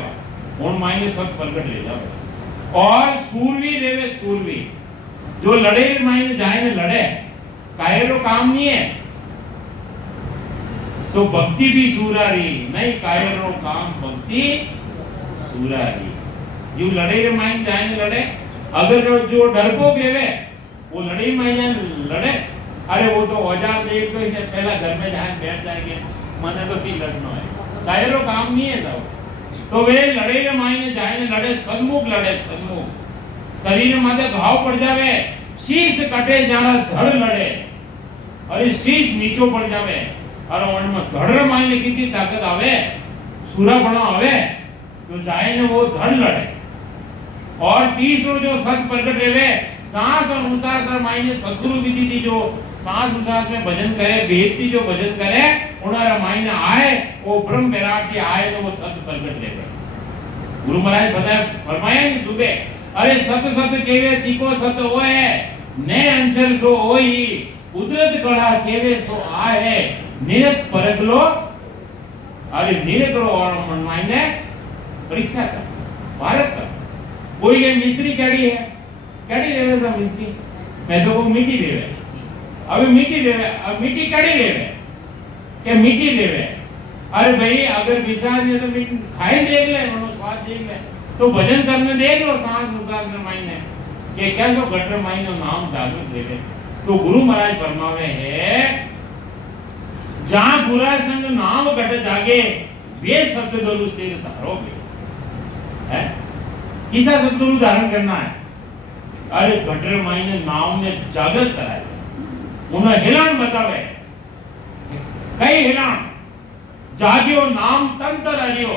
उन महीने सत प्रगट ले जाओ और सूरवीर रेवे सूरवीर जो लड़े रे महीने जाए ने लड़े कायरो काम नहीं है तो भक्ति भी सूरारी नहीं कायरो काम भक्ति सूरारी जो लड़े रे माइन जाए लड़े अगर जो डरपोक रेवे वो लड़े माइन लड़े अरे वो तो औजार देख तो पहला घर में जाए बैठ जाएंगे मने तो ती लड़ना है कायरो काम नहीं है तो वे लड़े रे माइन जाए लड़े सन्मुख शरीर माथे घाव पड़ जावे शीश कटे जारा धड़ लड़े अरे शीश नीचो पड़ जावे और उनमें धड़ माइन कितनी ताकत आवे सूरा बना आवे तो जाए ने वो धड़ लड़े और तीसरो जो सत प्रगट रेवे सांस और उछ्वास रे मायने सद्गुरु विधि थी जो सांस उछ्वास में भजन करे, भेद थी जो भजन करे, उनारा मायने आए वो ब्रह्म विराट की आए तो वो सत्य प्रगट ले गए। गुरु महाराज बताया फरमाया नहीं सुबह, अरे सत सत केवे तीको सत होए, ने अंचल सो होई, कुदरत कड़ा केवे सो आए, निरत परगलो, अरे निरत रो और मन मायने परीक्षा कर, भारत कर। कोई ये मिस्री कैडी है, कैडी रेवे सा मिस्री, मैं तो वो मीठी रेवे, अभी मीठी रेवे, अब मीठी कैडी रेवे, क्या मीठी रेवे, अरे भाई अगर विचार ने तो मीठ खाए देख ले, मनो स्वाद देख ले, तो भजन करने देख लो सांस उछ्वास में मायने, ये क्या जो गटर मायने नाम जागृत देवे। तो गुरु महाराज फरमावे है, जहां बुरा संग नाम घट जागे, वे सतगुरु सिर धारोगे। है किसा सतगुरु धारण करना है, अरे गटर मायने नाम ने जागृत कराए, उन्हें हिलान बतावे, कई हिलान जाग्यो नाम तंत्र हरियो,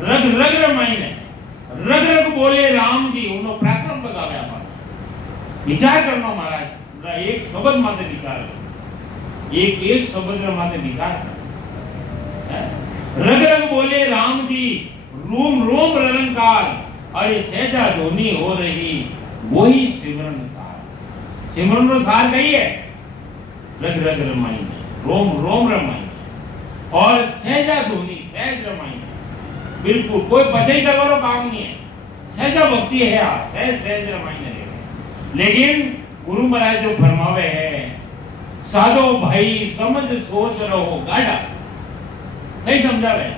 रग रग रमाइने, रग रग बोले राम जी, उन्हों पराक्रम बतावे हमारा। विचार करना महाराज, एक शब्द माते विचार करो, एक शब्द माते विचार करो। रग रग बोले राम जी, रोम रोम रलंकार, अरे सहजा ध्वनि हो रही, वही सिमरन सार। सिमरन रो सार कही है, रग रग रमाइने, रोम रोम रमाइने, और सहजा ध्वनि सहज रमाइने, बिल्कुल कोई बचाई करवारो काम नहीं है, सहजा भक्ति है, सहज सहज रमाइने। लेकिन गुरु महाराज जो फरमावे है, साधो भाई समझ सोच रहो गाढ़ा, नहीं समझावे,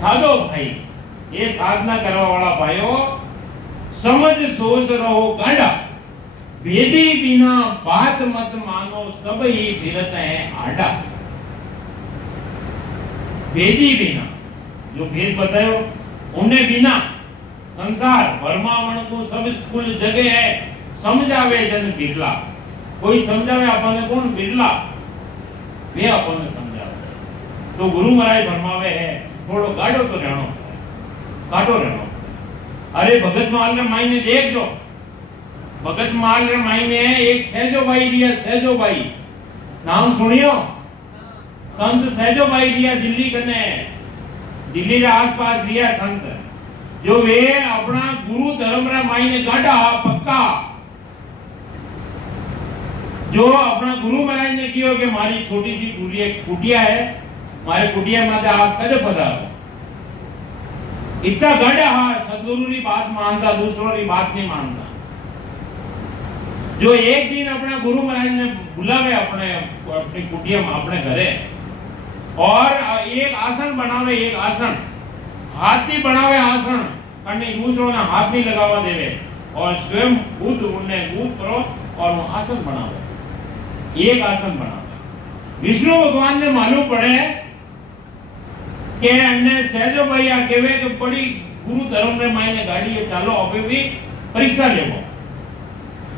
साधो भाई ये साधना करवा वाला भाइयों, समझ सोच रहो गाढ़ा, भेदी बिना बात मत मानो, सब ही फिरत है आड़ा। भेदी बिना, जो भेद बतायो उन्हें बिना संसार वर्मावण को सब कुल जगह है, समझावे जन बिरला, कोई समझावे आपने कौन बिरला, वे आपने समझावे। तो गुरु महाराज फरमावे है, थोड़ो गाढ़ो तो रहनो, काटो रहनो। अरे भगत माल रे मायने देख लो, भगत माल रे मायने एक सहजो भाई रिया, सहजो भाई नाम सुनियो, संत सहजो भाई रिया, दिल्ली कने, दिल्ली रे आसपास रिया संत, जो वे अपना गुरु धर्म रे मायने गाढ़ा पक्का, जो अपना गुरु महाराज ने कियो कि मारी छोटी सी कुटिया है, मारे कुटिया में आप कदे पधारो, इतना गाढ़ा हा, सदगुरु की बात मानता, दूसरों की बात नहीं मानता। जो एक दिन अपना गुरु महाराज ने बुलावे अपनी कुटिया में, अपने घरे, और एक आसन बनावे, एक आसन हाथी बनावे आसन, અને दूसरों ने हाथ नहीं लगावा देवे, और स्वयं खुद उन्हें कूद करो और वो आसन बनावे, एक आसन बनावे। विष्णु भगवान ने मालूम पड़े कि अन्य सहजो भाई आ केवे कि बड़ी गुरु धर्म रे मायने गाड़ी है, चालो अबे भी परीक्षा लेवो।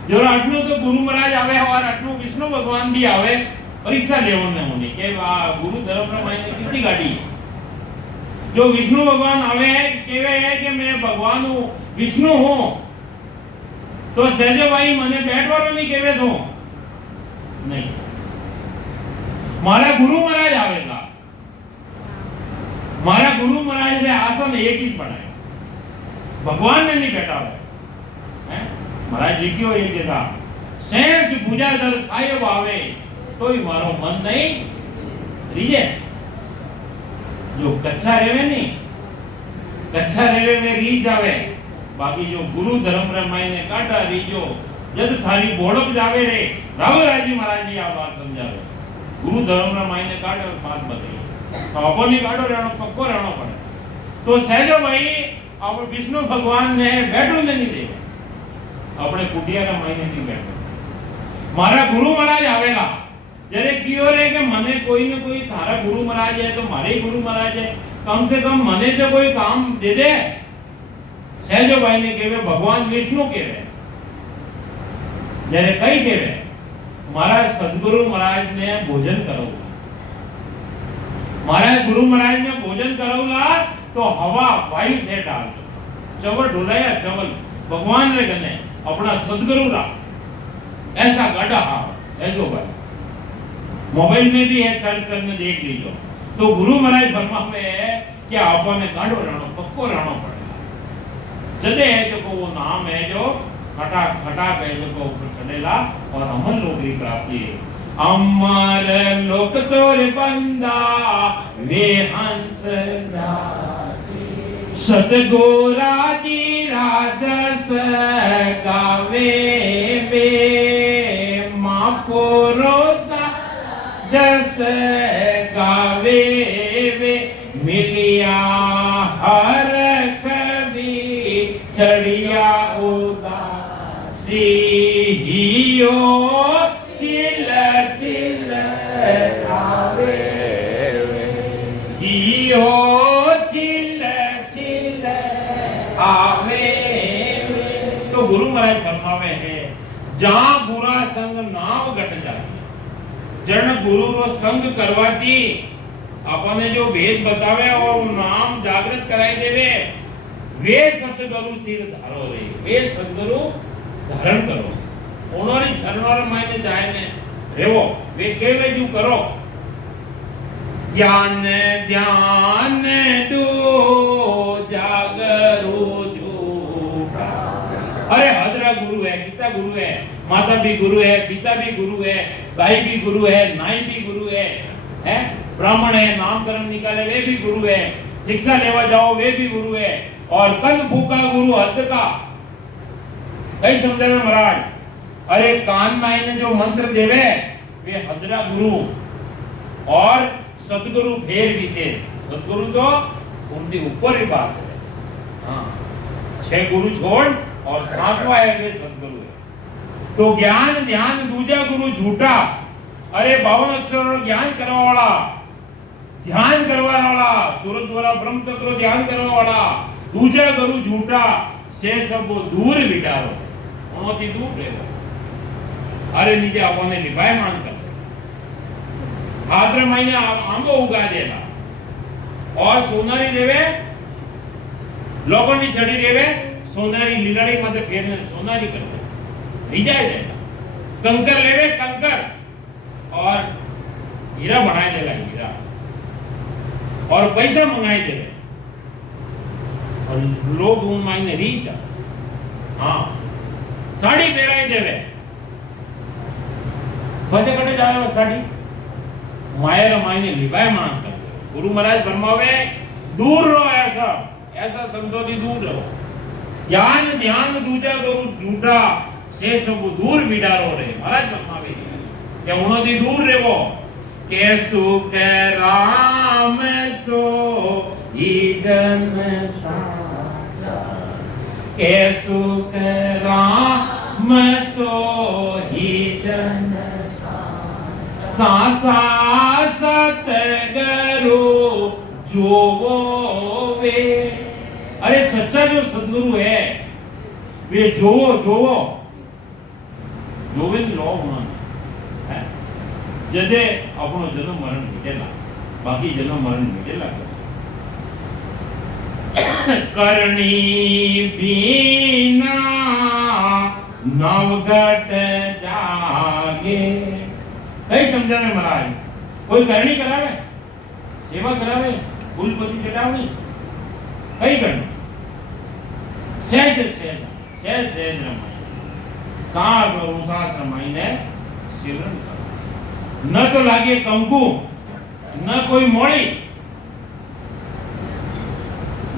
जो आटलू तो गुरु महाराज आवे और आटलू विष्णु भगवान भी आवे, परीक्षा लेवो ने होनी के गुरु धर्म रे मायने कितनी गाड़ी है। जो विष्णु भगवान आवे केवे है कि मैं भगवान हूं, विष्णु हूं, तो सहजो भाई मने बैठवानो नहीं केवे दो नहीं, मारा गुरु महाराज आवेगा, मारा गुरु महाराज ने आसन एक ही बनाया, भगवान ने नहीं बैठा है। महाराज लिखियो ये जगह, सहज पूजा दर साहेब आवे, तो ही मारो मन नहीं रीजे। जो कच्चा रेवे नहीं, कच्चा रेवे में रीज आवे, बाकी जो गुरु धर्म रे मायने काटा रीजो, जद थारी बोड़प जावे रे, रावराजी महाराज जी आ बात समझावे, गुरु धर्म रे मायने काटे और बात बताई, तो अपनी काटो रहनो, पक्को रहनो पड़े। तो सहजो भाई आप विष्णु भगवान ने बैठो नहीं दे, अपने कुटिया रे मायने नहीं बैठो। मारा गुरु महाराज आवेगा, जरे कियो रे के मने कोई न कोई थारा गुरु महाराज है तो मारे गुरु महाराज है, कम से कम मने तो कोई काम दे दे। सहजो भाई ने केवे भगवान विष्णु केवे, जरे कई केवे मारा सदगुरु महाराज ने भोजन करोला, महाराज गुरु महाराज ने भोजन करोला तो हवा वायु थे डाल, चवल ढुलाया, चवल भगवान रे गने अपना सदगुरु रा ऐसा गाड़ा हाँ ऐसो भाई मोबाइल में भी है, सर्च करके देख लीजो। तो गुरु महाराज फरमा में है कि आपने गाड़ो रहना पक्को रहना पड़ेगा। जदे है जो को वो नाम है जो खटा खटा कहे जो को ऊपर चढ़ेला और अमर लोक की प्राप्ति है। अमर लोक तोरे बंदा वे हंस सतगुरा जी राजस गावे वे मापुरो जस गावे वे मिलिया हर कवि चढ़िया उदासी हियो चिल चिल गावे हियो चिल चिल आवे। तो गुरु महाराज फरमावे है जहां बुरा संग नाव घट जाए जन गुरु रो संग करवाती आपने जो भेद बतावे और नाम जागृत कराई देवे वे सतगुरु सिर धारो रे वे सतगुरु धारण करो उन्होंने चरणों मायने जाए ने रेवो वे केवे जो करो ज्ञान ध्यान दो जागरो झूठा। अरे हजरा गुरु है, गीता गुरु है, माता भी गुरु है, पिता भी गुरु है, भाई भी गुरु है, नाई भी गुरु है, ब्राह्मण है नामकरण निकाले वे भी गुरु है, शिक्षा लेवा जाओ वे भी गुरु है, और कंद फूका गुरु हद का कई समझे में महाराज। अरे कान मायने जो मंत्र देवे वे हदरा गुरु और सतगुरु फेर विशेष। सतगुरु तो उनके ऊपर ही बात है। हाँ 6 गुरु छोड़ और 7वां है वे सतगुरु है। तो ज्ञान ध्यान दूजा गुरु झूठा। अरे 52 अक्षरों ज्ञान करवा वाला ध्यान करवा वाला सूरत द्वारा ब्रह्म तत्व ध्यान करवा वाला दूजा गुरु झूठा से सब दूर बिटारो उनोती दूर रहेगा। अरे नीचे आपने लिपाए मान कर भाद्र महीने आंबो उगा देना और सोनारी देवे लोगों की छड़ी देवे सोनारी लीलाड़ी मत फेरने सोनारी करते रिजाए देना कंकर लेवे कंकर और हीरा बनाए देगा हीरा और पैसा मंगाए देवे और लोग उन मायने रीचा हाँ साड़ी पहराई देवे फसे कटे जावे वो साड़ी मायर मायने लिबाए मान कर गुरु महाराज फरमावे दूर रहो ऐसा ऐसा संतोषी दूर रहो। ज्ञान ध्यान दूजा गुरु झूठा से सब दूर बिडारो रे महाराज फरमावे कि उन्होंने दूर रेवो के सुख राम सो ही जन साचा के सुख राम सो ही जन सासा सतगुरु जो वे। अरे सच्चा जो सदगुरु है वे जो वे लो है जदे अपनो जन्म मरण मिटेला बाकी जन्म मरण मिटेला करणी बीना नवगट जागे। कई समझाने महाराज कोई करनी करावे सेवा करावे कुलपति चटावनी कई करना सहज सहज सहज सहज रमाई सास और उसास रमाई ने सिमरन करो न तो लागे कंकु न कोई मोड़ी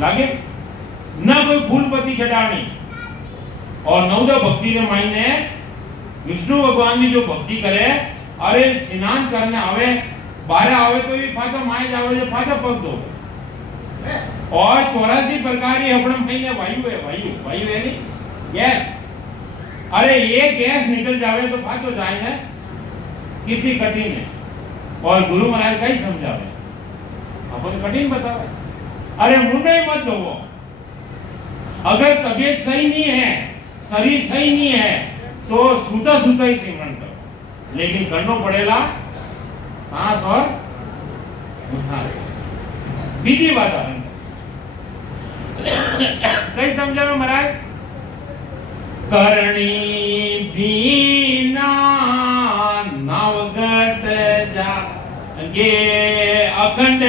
लागे न कोई फूलपति चटावनी और नवदा भक्ति रे मायने विष्णु भगवान की जो भक्ति करे अरे स्नान करने आवे बाहर आवे तो भी फाचा माए जावे जो फाचा पग दो और 84 प्रकार की अपने महीने वायु है नहीं गैस। अरे ये गैस निकल जावे तो फाचो जाए ना कितनी कठिन है और गुरु महाराज कई समझावे अपन कठिन बतावे। अरे मुंडे मत दो अगर तबीयत सही नहीं है शरीर सही नहीं है तो सूता सूता ही सिमरन करो लेकिन करना पड़ेगा सांस और सांस विधि वातावरण कई समझा महाराज करणी बीना नवगट जागे अखंड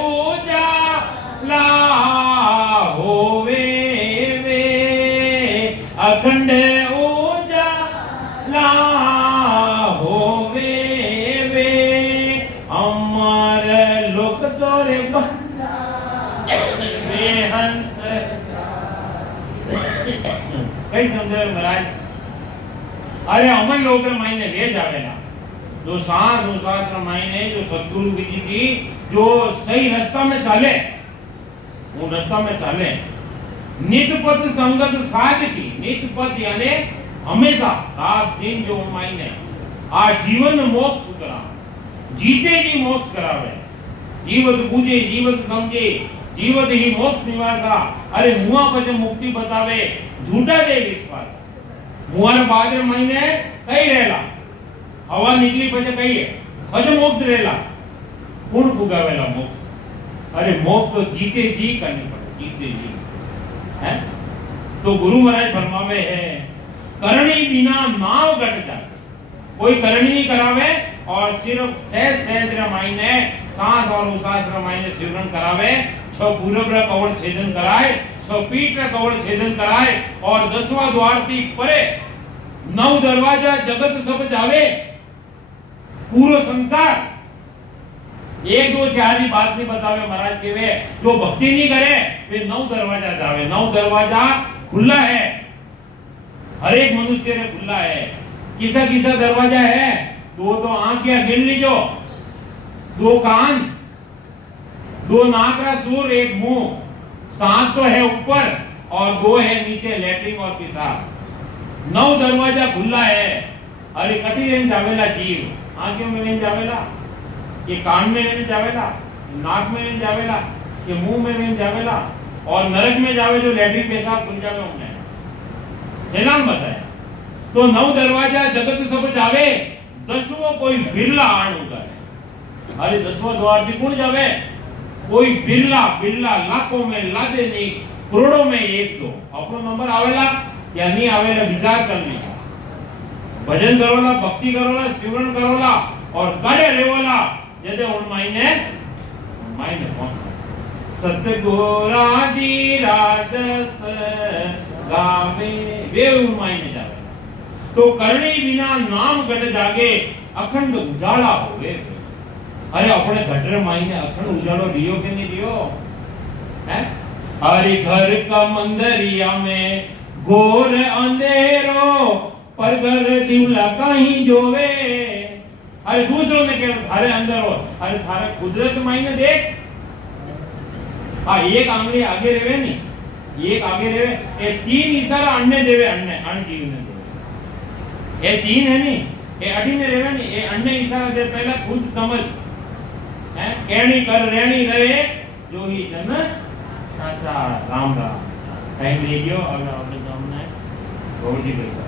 उजाला होवे वे अखंड उजाला होवे वे अमर लोक तोरे बंदा बेहंस कई समझे महाराज। अरे अमर लोक मायने ले जावेला जो सांस उसास मायने जो सद्गुरु विधि की जो सही रास्ता में चाले वो रास्ता में चाले नित पथ संगत साध की नित पथ यानी हमेशा रात दिन जो मायने आ जीवन मोक्ष करा जीते जी मोक्ष करावे जीवत पूजे जीवत समझे जीवत ही मोक्ष निवासा। अरे मुआ पछे मुक्ति बतावे झूठा दे विश्वास मुआर बाद महीने कई रहेला हवा निकली पछे कई है पछे मोक्ष रहेला कौन पुगावेला मोक्ष। अरे मोक्ष तो जीते जी करनी पड़े जीते जी है। तो गुरु महाराज फरमावे है करणी बिना नाव घट जाते कोई करणी नहीं करावे और सिर्फ सहज सहज मायने सांस और उसास मायने सिमरन करावे छो पूरब रा कवड़ छेदन कराए छो पीठ रा कवड़ छेदन कराए और 10वां द्वार थी परे 9 दरवाजा जगत सब जावे पूरो संसार 1 2 4 की बात नहीं बतावे महाराज के वे जो भक्ति नहीं करे वे 9 दरवाजा जावे 9 दरवाजा खुला है हर एक मनुष्य रे खुला है। किसा किसा दरवाजा है तो आंखें गिन लीजो 2 कान 2 नाक का सूर 1 मुंह 7 तो है ऊपर और 2 है नीचे लैट्रिन और पेशाब 9 दरवाजा खुला है। अरे कटी रेन जावेला जीव आंखों में नहीं जावेला ये कान में नहीं जावेला नाक में नहीं जावेला ये मुंह में नहीं जावेला और नरक में जावे जो लैट्रिन पेशाब खुल जावे उन्हें सेनाम बताया। तो 9 दरवाजा जगत सब जावे 10वां कोई बिरला आण उतारे। अरे 10वां द्वार भी कौन जावे कोई बिरला बिरला लाखों में लादे नहीं करोड़ों में 1 2 अपनो नंबर आवेला या नहीं आवेला विचार करने भजन करोला भक्ति करोला सिमरन करोला और करे लेवला जदे उन मायने पहुंच सत्य गोरा जी राजस गावे वे उन मायने जावे। तो करणी बिना नाम घट जागे अखंड उजाला होवे। अरे अपने घटर मायने अखंड उजालो दियो के नहीं दियो है। अरे घर का मंदरिया में घोर अंधेरो पर घर दिवला कहीं जोवे। अरे दूसरों ने कह थारे अंदर हो अरे थारे कुदरत मायने देख हाँ एक आंगली आगे रेवे नहीं एक आगे रेवे ये 3 इशारा अन्य देवे अन्य अन जीव ने देवे ये 3 है नहीं ये अड़ी ने रेवे नहीं ये अन्य इशारा दे पहला खुद समझ है कहनी कर रहनी रहे जो ही जन अच्छा राम राम टाइम ले लियो और अपने सामने बहुत ही पैसा